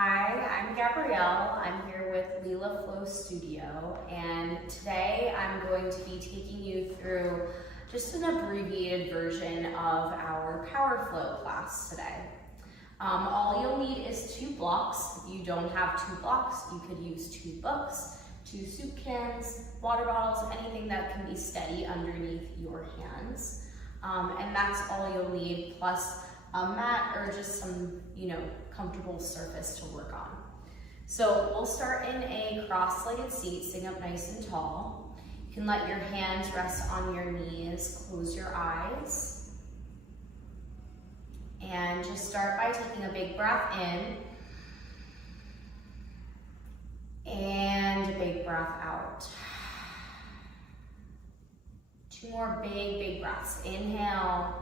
Hi, I'm Gabrielle. I'm here with Leela Flow Studio, and today I'm going to be taking you through just an abbreviated version of our Power Flow class today. All you'll need is 2 blocks. If you don't have 2 blocks, you could use 2 books, 2 soup cans, water bottles, anything that can be steady underneath your hands. And that's all you'll need, plus a mat or just some, comfortable surface to work on. So we'll start in a cross-legged seat, sitting up nice and tall. You can let your hands rest on your knees, close your eyes. And just start by taking a big breath in and a big breath out. 2 more big breaths. Inhale.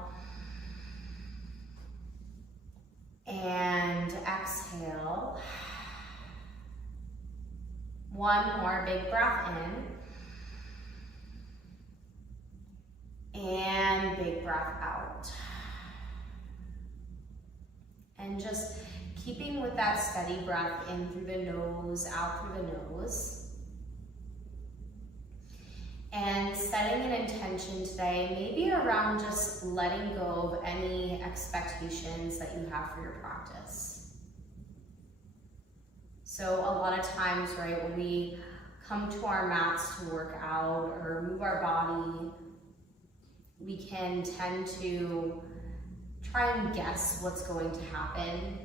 And exhale. 1 more big breath in. And big breath out. And just keeping with that steady breath in through the nose, out through the nose. And setting an intention today, maybe around just letting go of any expectations that you have for your practice. So a lot of times, right, when we come to our mats to work out or move our body, we can tend to try and guess what's going to happen.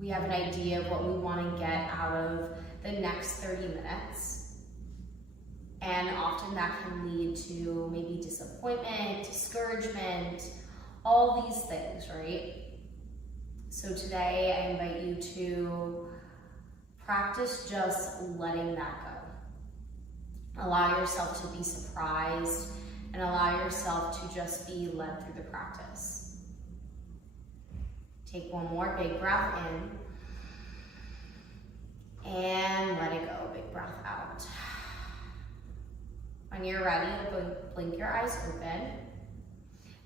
We have an idea of what we want to get out of the next 30 minutes. And often that can lead to maybe disappointment, discouragement, all these things, right? So today I invite you to practice just letting that go. Allow yourself to be surprised and allow yourself to just be led through the practice. Take 1 more big breath in and let it go, big breath out. When you're ready, blink your eyes open.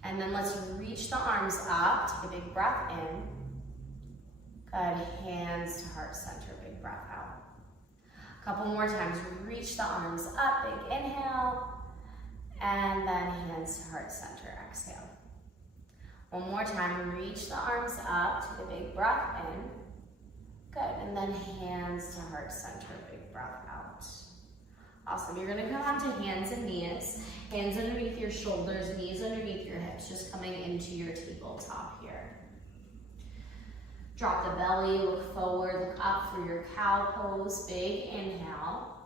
And then let's reach the arms up, take a big breath in. Good, hands to heart center, big breath out. A couple more times, reach the arms up, big inhale. And then hands to heart center, exhale. 1 more time, reach the arms up, take a big breath in. Good, and then hands to heart center, big breath out. Awesome, you're gonna come onto hands and knees, hands underneath your shoulders, knees underneath your hips, just coming into your tabletop here. Drop the belly, look forward, look up for your cow pose, big inhale.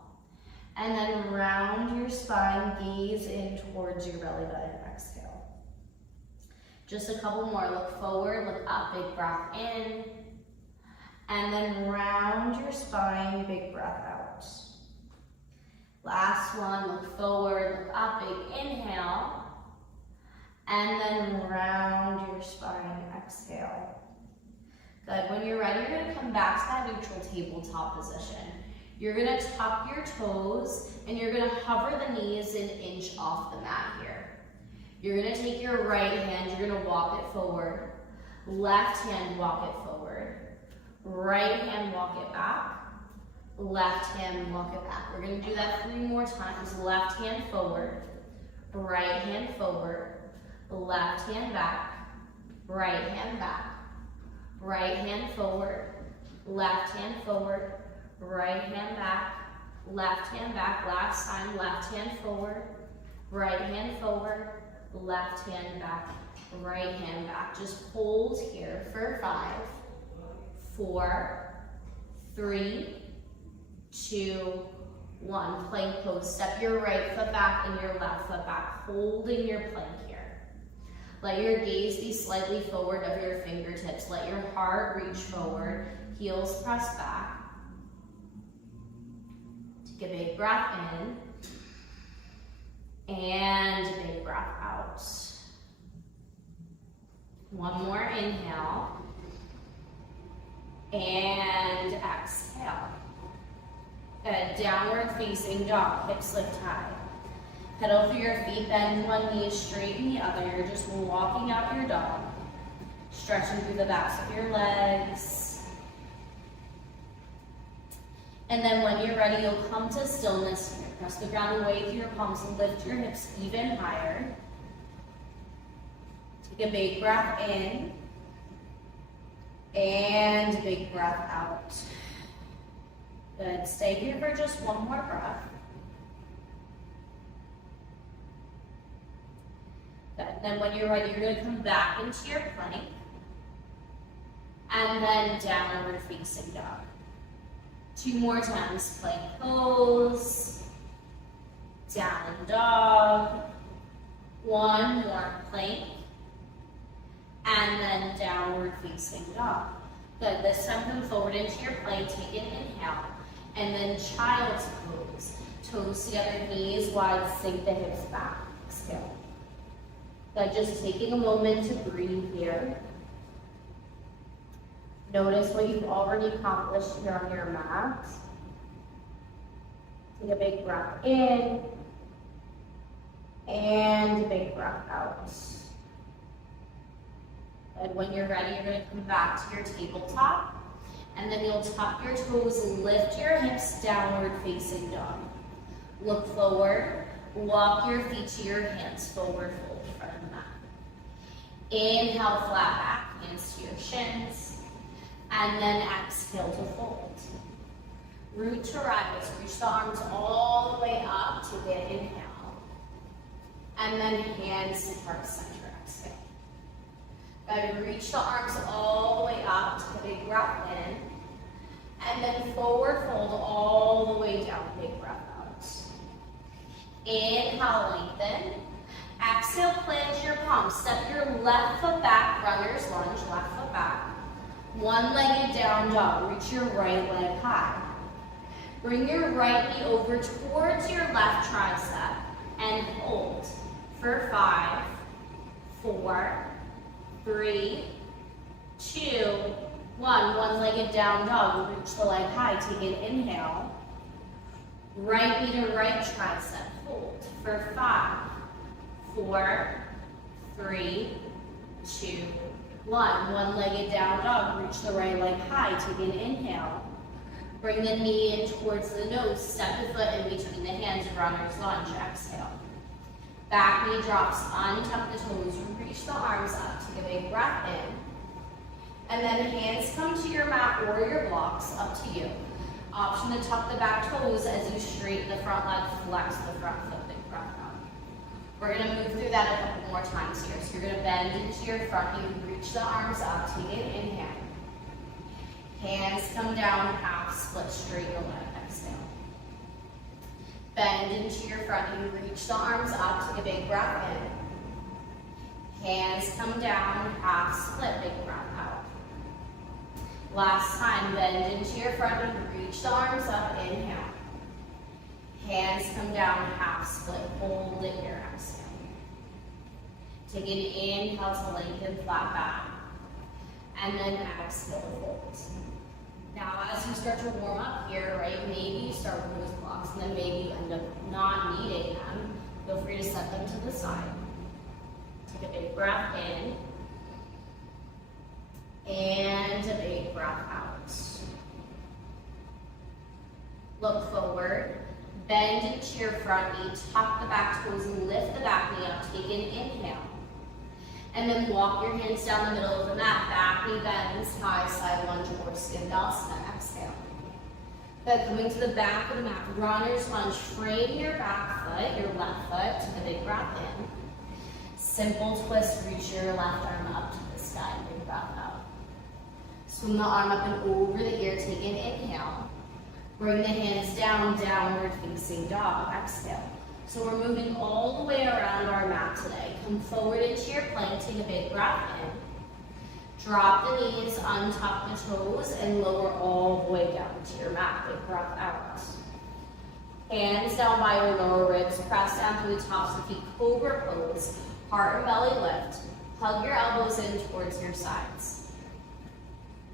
And then round your spine, gaze in towards your belly button, exhale. Just a couple more, look forward, look up, big breath in. And then round your spine, big breath out. Last one, look forward, look up, big inhale. And then round your spine, exhale. Good, when you're ready, you're gonna come back to that neutral tabletop position. You're gonna tuck your toes and you're gonna hover the knees an inch off the mat here. You're gonna take your right hand, you're gonna walk it forward. Left hand, walk it forward. Right hand, walk it back. Left hand, walk it back. We're gonna do that 3 more times. Left hand forward, right hand forward, left hand back, right hand back, right hand forward, left hand forward, right hand back, left hand back. Last time, left hand forward, right hand forward, left hand back, right hand back. Just hold here for 5, 4, 3, 2, 1. Plank pose. Step your right foot back and your left foot back, holding your plank here. Let your gaze be slightly forward of your fingertips. Let your heart reach forward, heels press back. Take a big breath in and a big breath out. 1 more inhale and exhale. Good, downward facing dog, hips lift high. Pedal through your feet, bend one knee, straighten the other. You're just walking out your dog. Stretching through the backs of your legs. And then when you're ready, you'll come to stillness. You're gonna press the ground away through your palms and lift your hips even higher. Take a big breath in. And a big breath out. Good, stay here for just one more breath. Good, then when you're ready, you're gonna come back into your plank. And then downward facing dog. 2 more times, plank pose, down dog, 1 more plank, and then downward facing dog. Good, this time come forward into your plank, take an inhale, and then child's pose. Toes together, knees wide, sink the hips back, exhale. Good, just taking a moment to breathe here. Notice what you've already accomplished here on your mat. Take a big breath in, and a big breath out. And when you're ready, you're going to come back to your tabletop, and then you'll tuck your toes and lift your hips downward facing dog. Look forward, walk your feet to your hands, forward fold in front of the mat. Inhale, flat back, hands to your shins. And then exhale to fold. Root to rise, reach the arms all the way up to the inhale. And then hands to heart center, exhale. Good, reach the arms all the way up to the big breath in. And then forward fold all the way down, big breath out. Inhale, lengthen. Exhale, plant your palms. Step your left foot back, runner's lunge, left foot back. One-legged down dog, reach your right leg high. Bring your right knee over towards your left tricep and hold for 5, 4, 3, 2, 1. One-legged down dog, reach the leg high, take an inhale. Right knee to right tricep, hold for 5, 4, 3, 2, 1. One-legged down dog, reach the right leg high, take an inhale. Bring the knee in towards the nose, step the foot in between the hands, runner's lunge, exhale. Back knee drops, untuck the toes, reach the arms up, take a big breath in. And then hands come to your mat or your blocks, up to you. Option to tuck the back toes as you straighten the front leg, flex the front foot, big breath out. We're going to move through that a couple more times here. So you're going to bend into your front knee, reach the arms up, take an inhale. Hands come down, half split, straighten the leg, exhale. Bend into your front knee, reach the arms up, take a big breath in. Hands come down, half split, big breath out. Last time, bend into your front knee, reach the arms up, inhale. Hands come down, half split, hold it here, exhale. Take an inhale to lengthen flat back, and then exhale to fold. Now, as you start to warm up here, right, maybe you start with those blocks, and then maybe you end up not needing them. Feel free to set them to the side. Take a big breath in, and a big breath out. Look forward. Bend into your front knee, tuck the back toes, and lift the back knee up. Take an inhale. And then walk your hands down the middle of the mat. Back knee bends, high side lunge or skandasana. Exhale. Good, coming to the back of the mat. Runner's lunge. Frame your back foot, your left foot. Take a big breath in. Simple twist, reach your left arm up to the sky. Big breath out. Swing the arm up and over the ear. Take an inhale. Bring the hands down, downward facing dog. Exhale. So we're moving all the way around our mat today. Come forward into your plank, take a big breath in. Drop the knees, untuck the toes, and lower all the way down to your mat. Big breath out. Hands down by your lower ribs, press down through the tops of the feet, cobra pose. Heart and belly lift. Hug your elbows in towards your sides.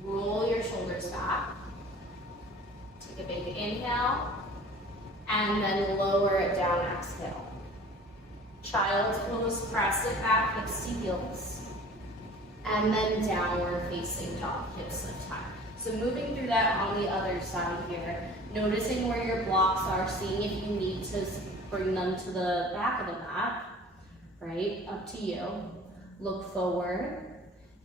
Roll your shoulders back. Take a big inhale, and then lower it down, exhale. Child's pose, press it back, hips to heels. And then downward facing dog, hips lift high. So moving through that on the other side here, noticing where your blocks are, seeing if you need to bring them to the back of the mat, right? Up to you. Look forward.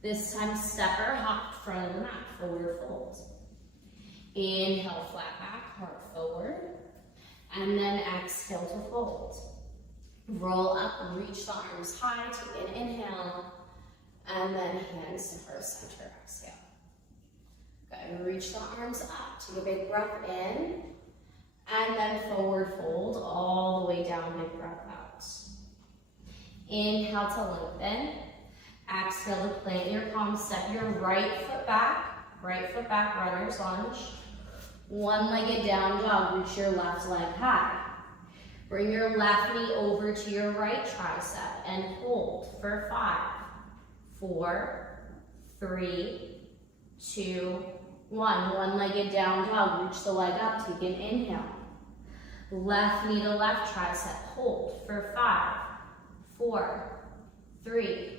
This time, step or hop front of the mat, forward fold. Inhale, flat back, heart forward. And then exhale to fold. Roll up, reach the arms high, take an inhale, and then hands to heart center, exhale. Good, reach the arms up, take a big breath in, and then forward fold all the way down, big breath out. Inhale to lengthen. Exhale to plant your palms, step your right foot back, runner's lunge. One-legged down dog, reach your left leg high. Bring your left knee over to your right tricep and hold for 5, 4, 3, 2, 1. One-legged down dog, reach the leg up, take an inhale. Left knee to left tricep, hold for 5, 4, 3,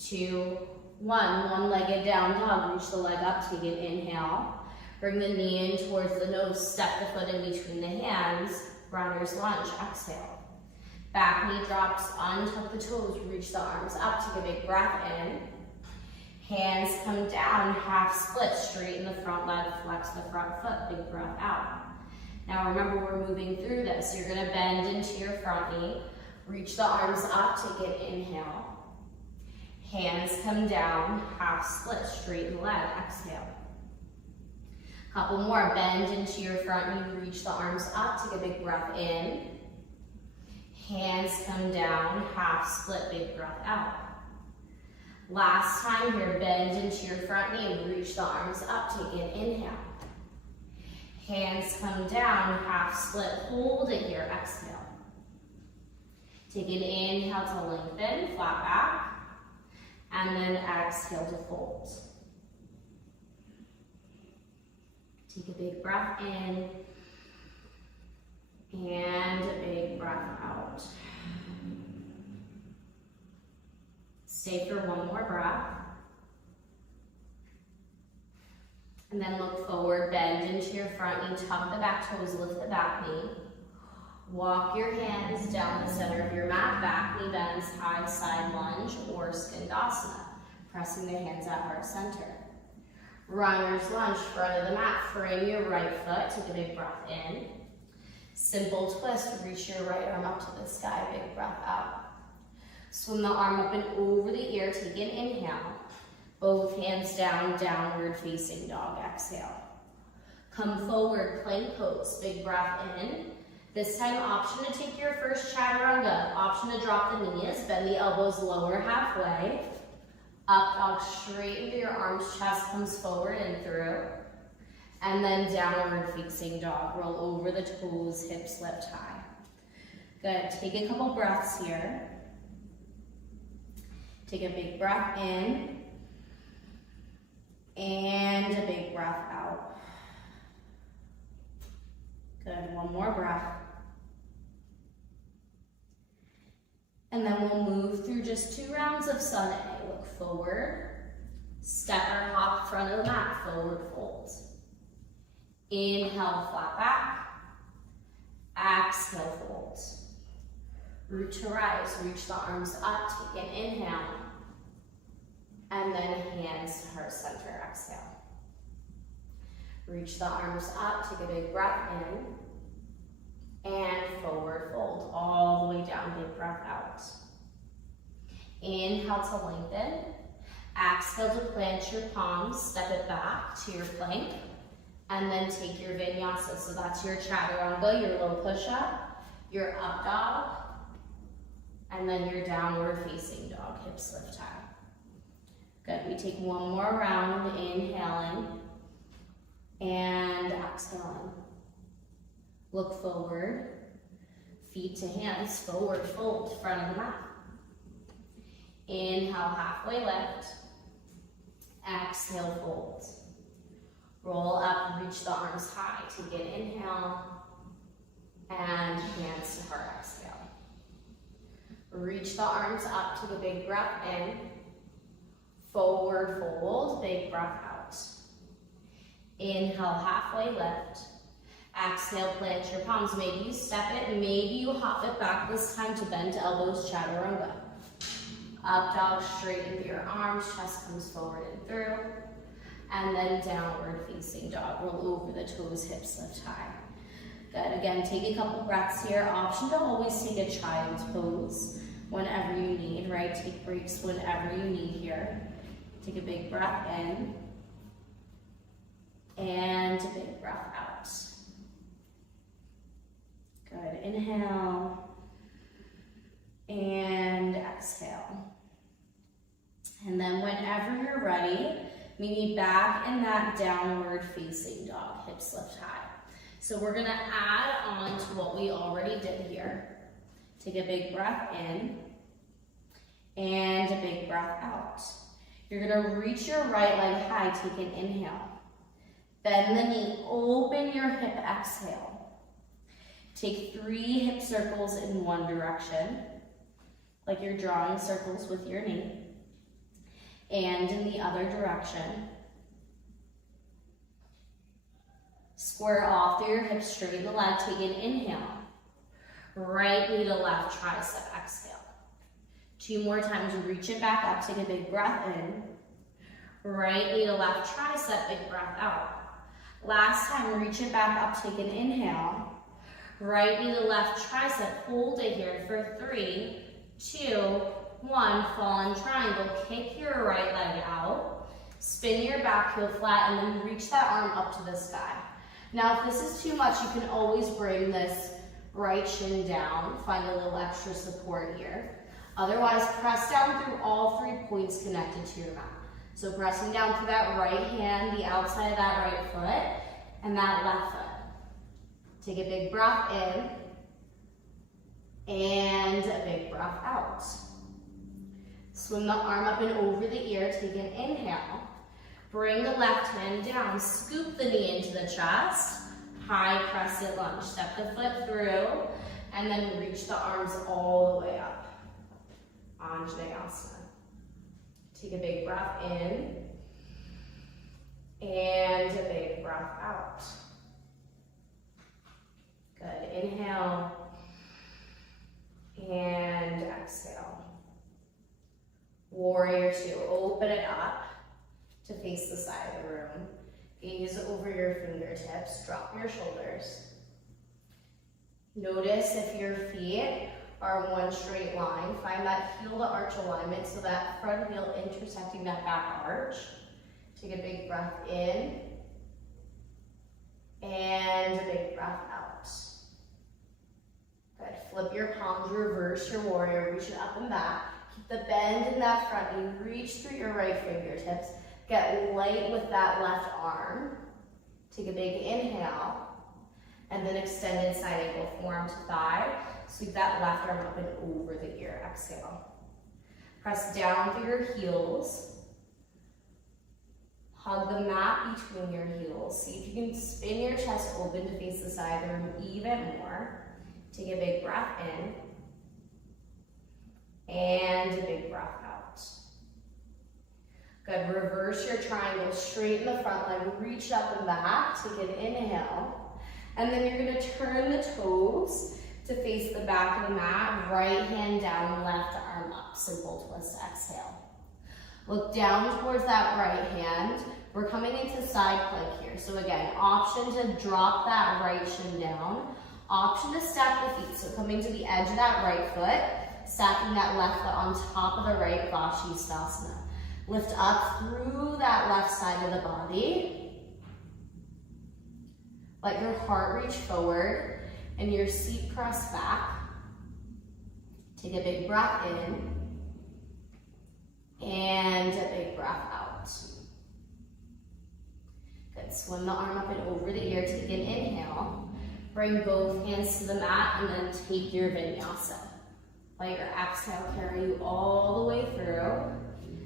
2, 1. One-legged down dog, reach the leg up, take an inhale. Bring the knee in towards the nose, step the foot in between the hands, runner's lunge, exhale. Back knee drops, untuck the toes, reach the arms up, take a big breath in. Hands come down, half split, straighten the front leg, flex the front foot, big breath out. Now remember, we're moving through this. You're gonna bend into your front knee, reach the arms up, take an inhale. Hands come down, half split, straighten the leg, exhale. Couple more, bend into your front knee, reach the arms up, take a big breath in. Hands come down, half split, big breath out. Last time here, bend into your front knee, reach the arms up, take an inhale. Hands come down, half split, hold it here, exhale. Take an inhale to lengthen, flat back, and then exhale to fold. Take a big breath in, and a big breath out. Stay for one more breath. And then look forward, bend into your front knee, tuck the back toes, lift the back knee. Walk your hands down the center of your mat, back knee bends, high side lunge or skandasana, pressing the hands at heart center. Runner's lunge, front of the mat, frame your right foot, take a big breath in. Simple twist, reach your right arm up to the sky, big breath out. Swing the arm up and over the ear, take an inhale. Both hands down, downward facing dog, exhale. Come forward, plank pose, big breath in. This time, option to take your first chaturanga, option to drop the knees, bend the elbows lower halfway. Up dog, straighten your arms, chest comes forward and through. And then downward facing dog, roll over the toes, hips lift high. Good, take a couple breaths here. Take a big breath in, and a big breath out. Good, one more breath. And then we'll move through just 2 rounds of sun A. Look forward, step or hop front of the mat, forward fold. Inhale, flat back. Exhale, fold. Root to rise, reach the arms up, take an inhale. And then hands to heart center, exhale. Reach the arms up, take a big breath in. And forward fold, all the way down, big breath out. Inhale to lengthen. Exhale to plant your palms, step it back to your plank. And then take your vinyasa. So that's your chaturanga, your low push-up, your up dog, and then your downward facing dog, hips lift high. Good, we take one more round, inhaling and exhaling. Look forward, feet to hands, forward fold, front of the mat. Inhale, halfway lift. Exhale, fold. Roll up, reach the arms high, take an inhale, and hands to heart, exhale. Reach the arms up, take a big breath in. Forward fold, big breath out. Inhale, halfway lift. Exhale, plant your palms. Maybe you step it, maybe you hop it back this time to bend elbows, chaturanga. Up dog, straighten your arms, chest comes forward and through. And then downward facing dog. Roll over the toes, hips lift high. Good, again, take a couple breaths here. Option to always take a child's pose whenever you need, right? Take breaks whenever you need here. Take a big breath in. And a big breath out. Good, inhale. And exhale. And then whenever you're ready, meet back in that downward facing dog, hips lift high. So we're gonna add on to what we already did here. Take a big breath in and a big breath out. You're gonna reach your right leg high, take an inhale. Bend the knee, open your hip, exhale. Take 3 hip circles in one direction, like you're drawing circles with your knee. And in the other direction. Square off through your hips, straighten the leg, take an inhale. Right knee to left tricep, exhale. 2 more times, reach it back up, take a big breath in. Right knee to left tricep, big breath out. Last time, reach it back up, take an inhale. Right knee to left tricep, hold it here for 3, 2, 1, fall in triangle, kick your right leg out, spin your back heel flat, and then reach that arm up to the sky. Now, if this is too much, you can always bring this right shin down, find a little extra support here. Otherwise, press down through all 3 points connected to your mat. So pressing down through that right hand, the outside of that right foot, and that left foot. Take a big breath in, and a big breath out. Swim the arm up and over the ear, take an inhale. Bring the left hand down, scoop the knee into the chest, high crescent lunge. Step the foot through, and then reach the arms all the way up. Anjaneyasana. Take a big breath in, and a big breath out. Good, inhale, and exhale. Warrior 2, open it up to face the side of the room. Gaze over your fingertips, drop your shoulders. Notice if your feet are one straight line. Find that heel to arch alignment, so that front heel intersecting that back arch. Take a big breath in, and a big breath out. Good, flip your palms, reverse your warrior, reach it up and back. Keep the bend in that front knee, reach through your right fingertips. Get light with that left arm. Take a big inhale, and then extended side angle, forearm to thigh. Sweep that left arm up and over the ear, exhale. Press down through your heels. Hug the mat between your heels. See if you can spin your chest open to face the side of the room even more. Take a big breath in, and a big breath out. Good, reverse your triangle, straighten the front leg, reach up and back, take an inhale, and then you're gonna turn the toes to face the back of the mat, right hand down, left arm up, simple twist, exhale. Look down towards that right hand. We're coming into side plank here. So again, option to drop that right shin down, option to stack the feet. So coming to the edge of that right foot, stacking that left foot on top of the right, Vashisthasana. Lift up through that left side of the body. Let your heart reach forward and your seat press back. Take a big breath in and a big breath out. Good, swim the arm up and over the ear, take an inhale. Bring both hands to the mat and then take your vinyasa. Let your exhale carry you all the way through.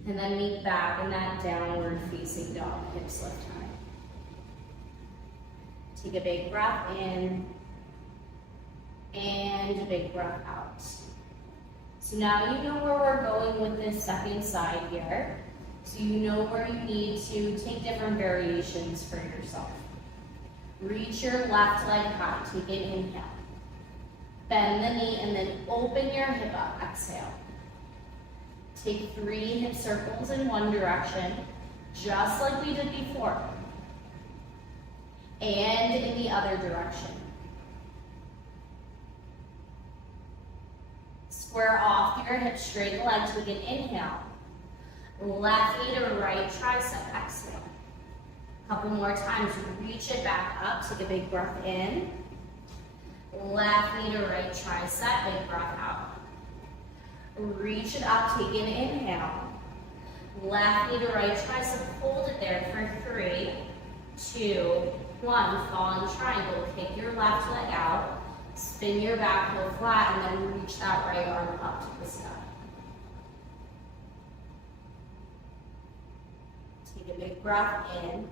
And then meet back in that downward facing dog, hips lift high. Take a big breath in and a big breath out. So now you know where we're going with this second side here. So you know where you need to take different variations for yourself. Reach your left leg high, take an inhale. Bend the knee and then open your hip up, exhale. Take 3 hip circles in one direction, just like we did before. And in the other direction. Square off your hips, straight leg, take an inhale. Left knee to right tricep, exhale. Couple more times, reach it back up, take a big breath in. Left knee to right tricep, big breath out. Reach it up, take an inhale. Left knee to right tricep, hold it there for 3, 2, 1. Fall in triangle, kick your left leg out. Spin your back heel flat and then reach that right arm up to the sky. Take a big breath in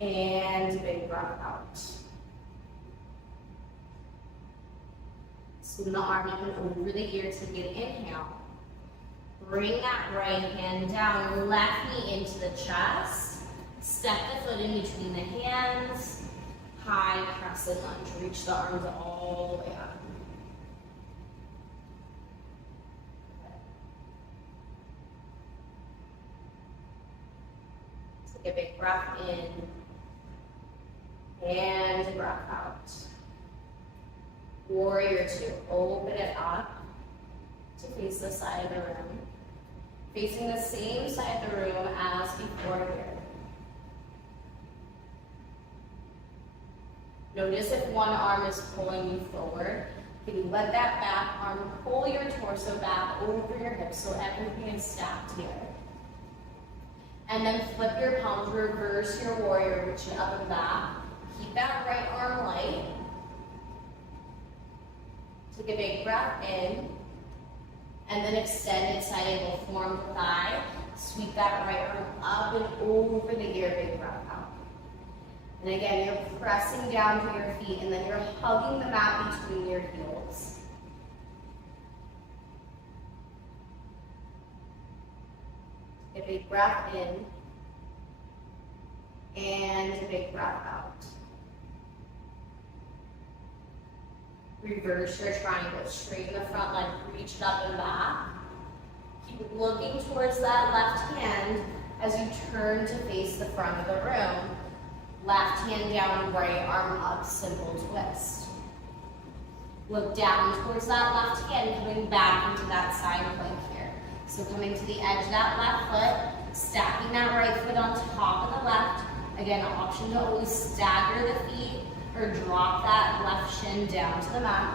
and a big breath out. Swing the arm up and over the ear, take an inhale. Bring that right hand down, left knee into the chest. Step the foot in between the hands. High crescent lunge. Reach the arms all the way up. Take a big breath in and a breath out. Warrior 2. Open it up to face the side of the room. Facing the same side of the room as before here. Notice if one arm is pulling you forward. Can you let that back arm pull your torso back over your hips so everything is stacked here. And then flip your palms, reverse your warrior, reach it up and back. Keep that right arm light. Take a big breath in. And then extended side angle, form the thigh. Sweep that right arm up and over the ear, big breath out. And again, you're pressing down to your feet and then you're hugging the mat between your heels. A big breath in and a big breath out. Reverse your triangle, straighten the front leg, reach it up and back. Keep looking towards that left hand as you turn to face the front of the room. Left hand down, right arm up, simple twist. Look down towards that left hand, coming back into that side plank here. So coming to the edge of that left foot, stacking that right foot on top of the left. Again, an option to always stagger the feet or drop that left shin down to the mat.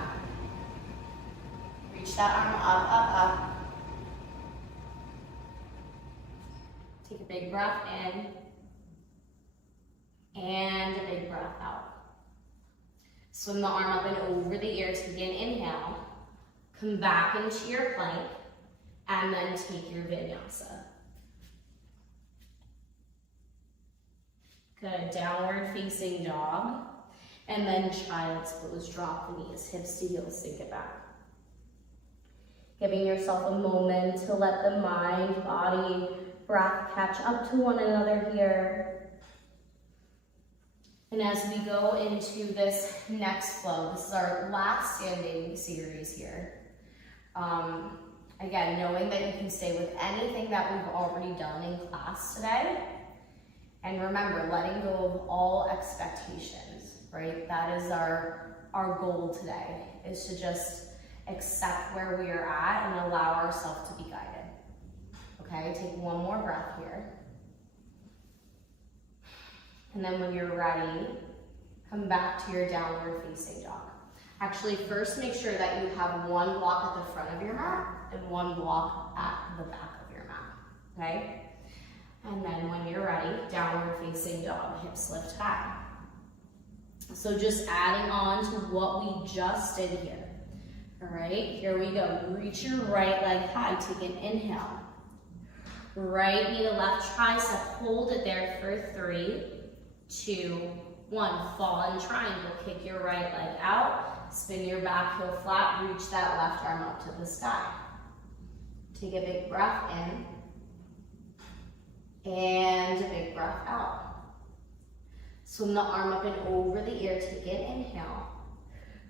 Reach that arm up, up, up. Take a big breath in. And a big breath out. Swim the arm up and over the ear, take an inhale. Come back into your plank, and then take your vinyasa. Good, downward facing dog. And then child's pose, drop the knees, hips to heels, sink it back. Giving yourself a moment to let the mind, body, breath catch up to one another here. And as we go into this next flow, this is our last standing series here. Again, knowing that you can stay with anything that we've already done in class today. And remember, letting go of all expectations, right? That is our goal today, is to just accept where we are at and allow ourselves to be guided. Okay, take one more breath here. And then when you're ready, come back to your downward facing dog. Actually, first make sure that you have one block at the front of your mat and one block at the back of your mat, okay? And then when you're ready, downward facing dog, hips lift high. So just adding on to what we just did here. All right, here we go. Reach your right leg high, take an inhale. Right knee to left tricep, hold it there for 3, 2, 1. Fall in triangle, kick your right leg out, spin your back heel flat, reach that left arm up to the sky. Take a big breath in And a big breath out. Swim the arm up and over the ear, take it, inhale.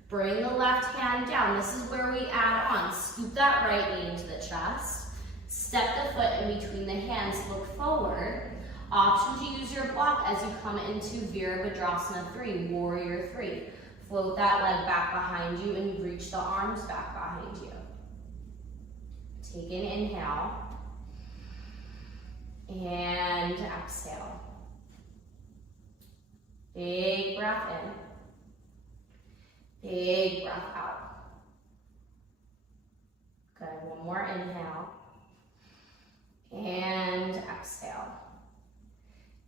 Bring the left hand down. This is where we add on. Scoop that right knee into the chest. Step the foot in between the hands, look forward. Option to use your block as you come into Virabhadrasana 3, Warrior 3. Float that leg back behind you and reach the arms back behind you. Take an inhale. And exhale. Big breath in. Big breath out. Good, one more inhale. And exhale.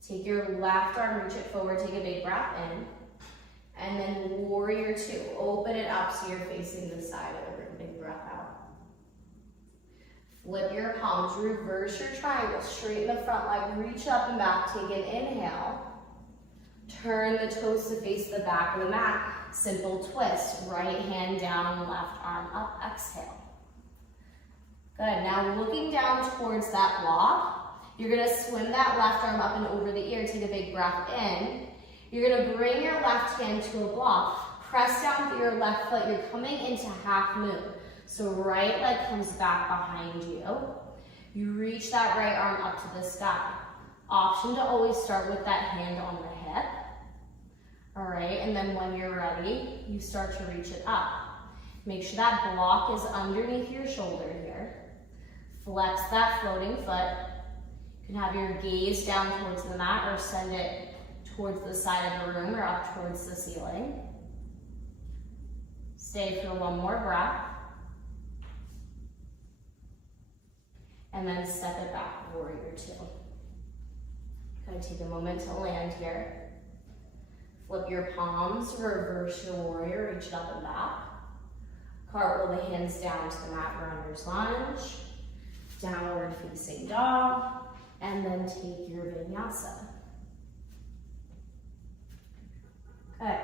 Take your left arm, reach it forward, take a big breath in. And then Warrior 2, open it up so you're facing the side of the room, big breath out. Flip your palms, reverse your triangle, straighten the front leg, reach up and back, take an inhale. Turn the toes to face the back of the mat, simple twist, right hand down, left arm up, exhale. Good, now looking down towards that block, you're gonna swim that left arm up and over the ear, take a big breath in. You're gonna bring your left hand to a block, press down with your left foot, you're coming into half moon. So right leg comes back behind you. You reach that right arm up to the sky. Option to always start with that hand on the hip. All right, and then when you're ready, you start to reach it up. Make sure that block is underneath your shoulder here. Flex that floating foot. You can have your gaze down towards the mat or send it towards the side of the room or up towards the ceiling. Stay for one more breath. And then step it back, Warrior 2. Kind of take a moment to land here. Flip your palms, reverse your warrior, reach it up and back. Cartwheel the hands down to the mat, runner's lunge. Downward facing dog. And then take your vinyasa. Good.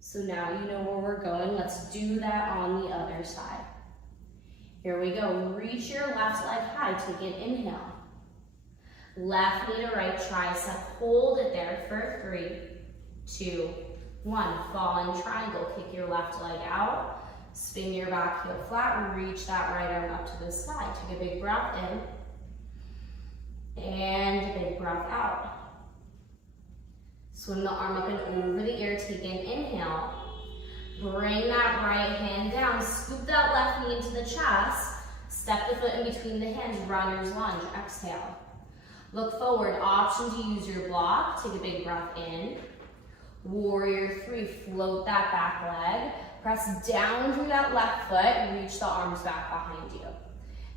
So now you know where we're going. Let's do that on the other side. Here we go. Reach your left leg high. Take an inhale. Left knee to right tricep. Hold it there for 3, 2, 1. Fallen triangle. Kick your left leg out. Spin your back heel flat. Reach that right arm up to the sky. Take a big breath in. And a big breath out. Swim the arm up and over the ear. Take an inhale. Bring that right hand down. Scoop that left knee into the chest. Step the foot in between the hands. Runner's lunge. Exhale. Look forward. Option to use your block. Take a big breath in. Warrior 3. Float that back leg. Press down through that left foot and reach the arms back behind you.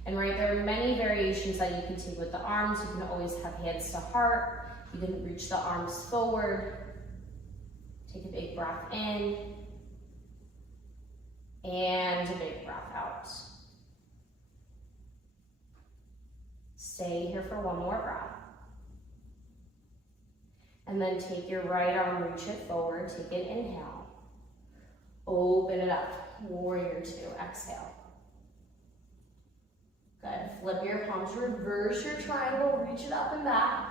And right, there are many variations that you can take with the arms. You can always have hands to heart. You can reach the arms forward. Take a big breath in. And a big breath out. Stay here for one more breath. And then take your right arm, reach it forward, take an inhale. Open it up, Warrior 2, exhale. Good, flip your palms, reverse your triangle, reach it up and back.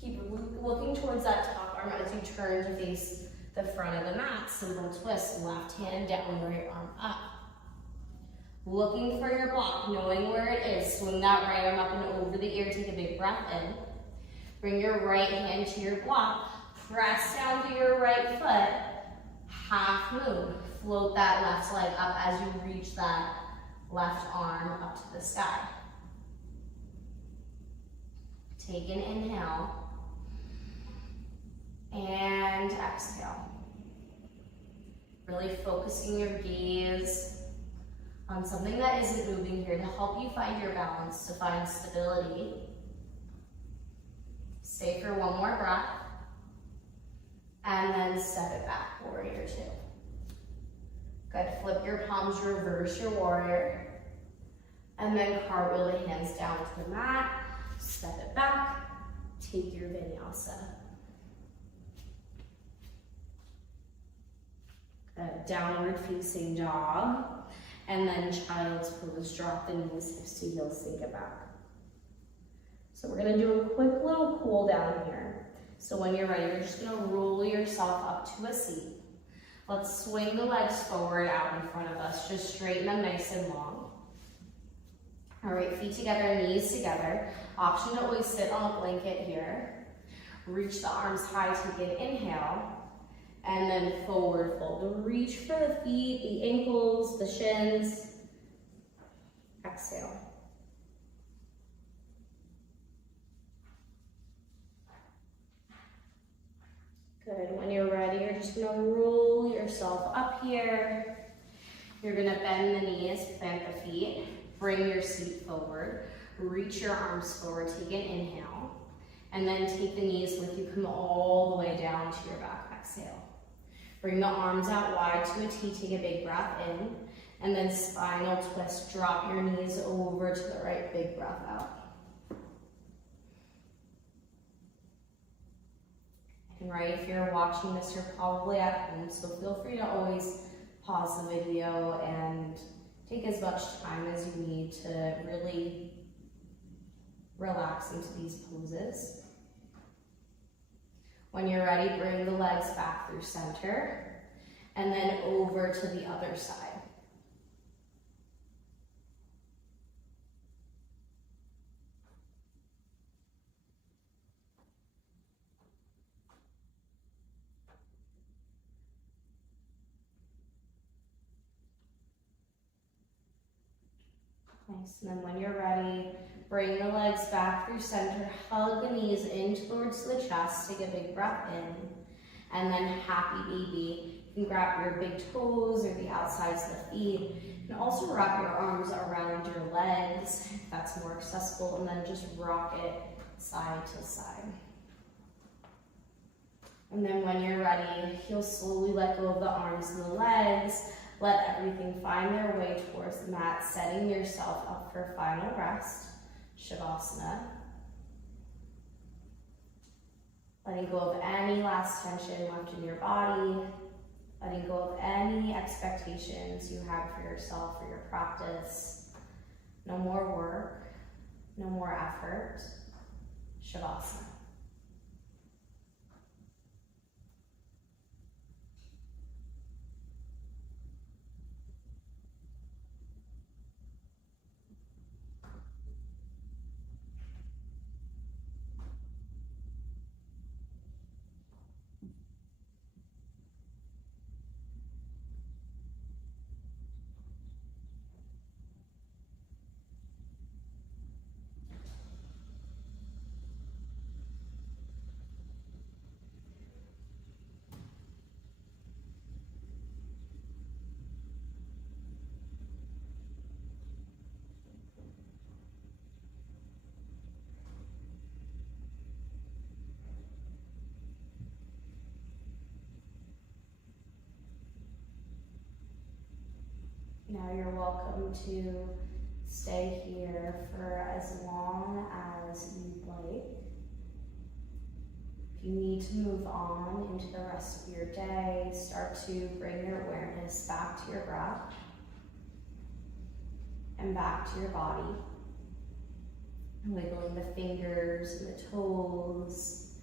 Keep looking towards that top arm as you turn to face the front of the mat. Simple twist, left hand down, right arm up. Looking for your block, knowing where it is. Swing that right arm up and over the ear, take a big breath in. Bring your right hand to your block. Press down to your right foot. Half moon. Float that left leg up as you reach that left arm up to the sky. Take an inhale. And exhale. Really focusing your gaze on something that isn't moving here to help you find your balance, to find stability. Stay for one more breath. And then step it back, Warrior 2. Good, flip your palms, reverse your warrior. And then cartwheel the hands down to the mat. Step it back, take your vinyasa. Good, downward facing dog. And then child's pose, drop the knees, hips to heels, sink it back. So we're gonna do a quick little cool down here. So when you're ready, you're just gonna roll yourself up to a seat. Let's swing the legs forward out in front of us. Just straighten them nice and long. All right, feet together, knees together. Option to always sit on a blanket here. Reach the arms high, take an inhale. And then forward fold. Reach for the feet, the ankles, the shins. Exhale. Good. When you're ready, you're just going to roll yourself up here. You're going to bend the knees, plant the feet, bring your seat forward, reach your arms forward, take an inhale, and then take the knees with you, come all the way down to your back. Exhale. Bring the arms out wide to a T, take a big breath in, and then spinal twist, drop your knees over to the right, big breath out. And right, if you're watching this, you're probably at home, so feel free to always pause the video and take as much time as you need to really relax into these poses. When you're ready, bring the legs back through center and then over to the other side. Nice, and then when you're ready, bring the legs back through center, hug the knees in towards the chest, take a big breath in, and then happy baby. You can grab your big toes or the outsides of the feet, and also wrap your arms around your legs, if that's more accessible, and then just rock it side to side. And then when you're ready, you'll slowly let go of the arms and the legs. Let everything find their way towards the mat, setting yourself up for final rest, Shavasana. Letting go of any last tension left in your body, letting go of any expectations you have for yourself, for your practice. No more work, no more effort, Shavasana. Now you're welcome to stay here for as long as you'd like. If you need to move on into the rest of your day, start to bring your awareness back to your breath and back to your body. Wiggling the fingers and the toes,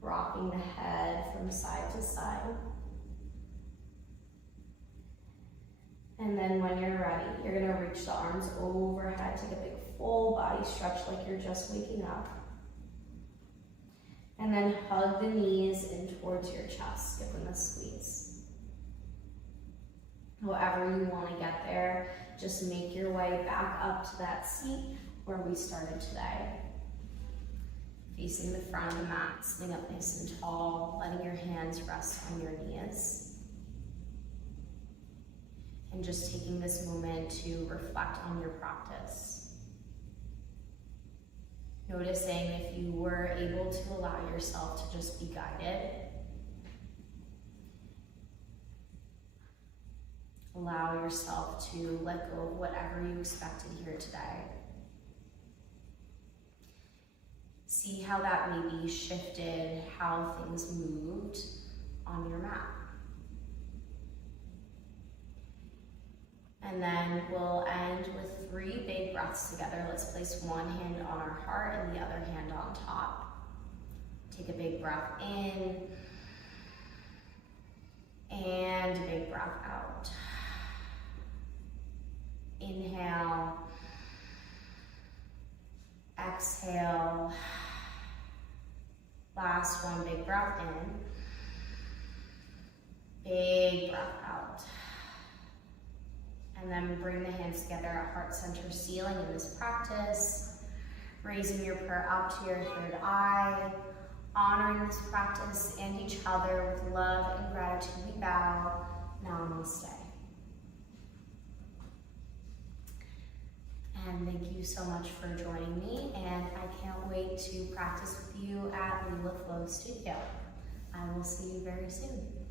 rocking the head from side to side. And then when you're ready, you're gonna reach the arms overhead, take a big full body stretch like you're just waking up. And then hug the knees in towards your chest, give them a squeeze. However you wanna get there, just make your way back up to that seat where we started today. Facing the front of the mat, sitting up nice and tall, letting your hands rest on your knees. And just taking this moment to reflect on your practice. Noticing if you were able to allow yourself to just be guided. Allow yourself to let go of whatever you expected here today. See how that maybe shifted how things moved on your mat. And then we'll end with 3 big breaths together. Let's place one hand on our heart and the other hand on top. Take a big breath in and a big breath out. Inhale, exhale. Last one, big breath in, big breath out. And then bring the hands together at heart center ceiling in this practice, raising your prayer up to your third eye, honoring this practice and each other with love and gratitude. We bow. Namaste. And thank you so much for joining me, and I can't wait to practice with you at Leela Flow Studio. I will see you very soon.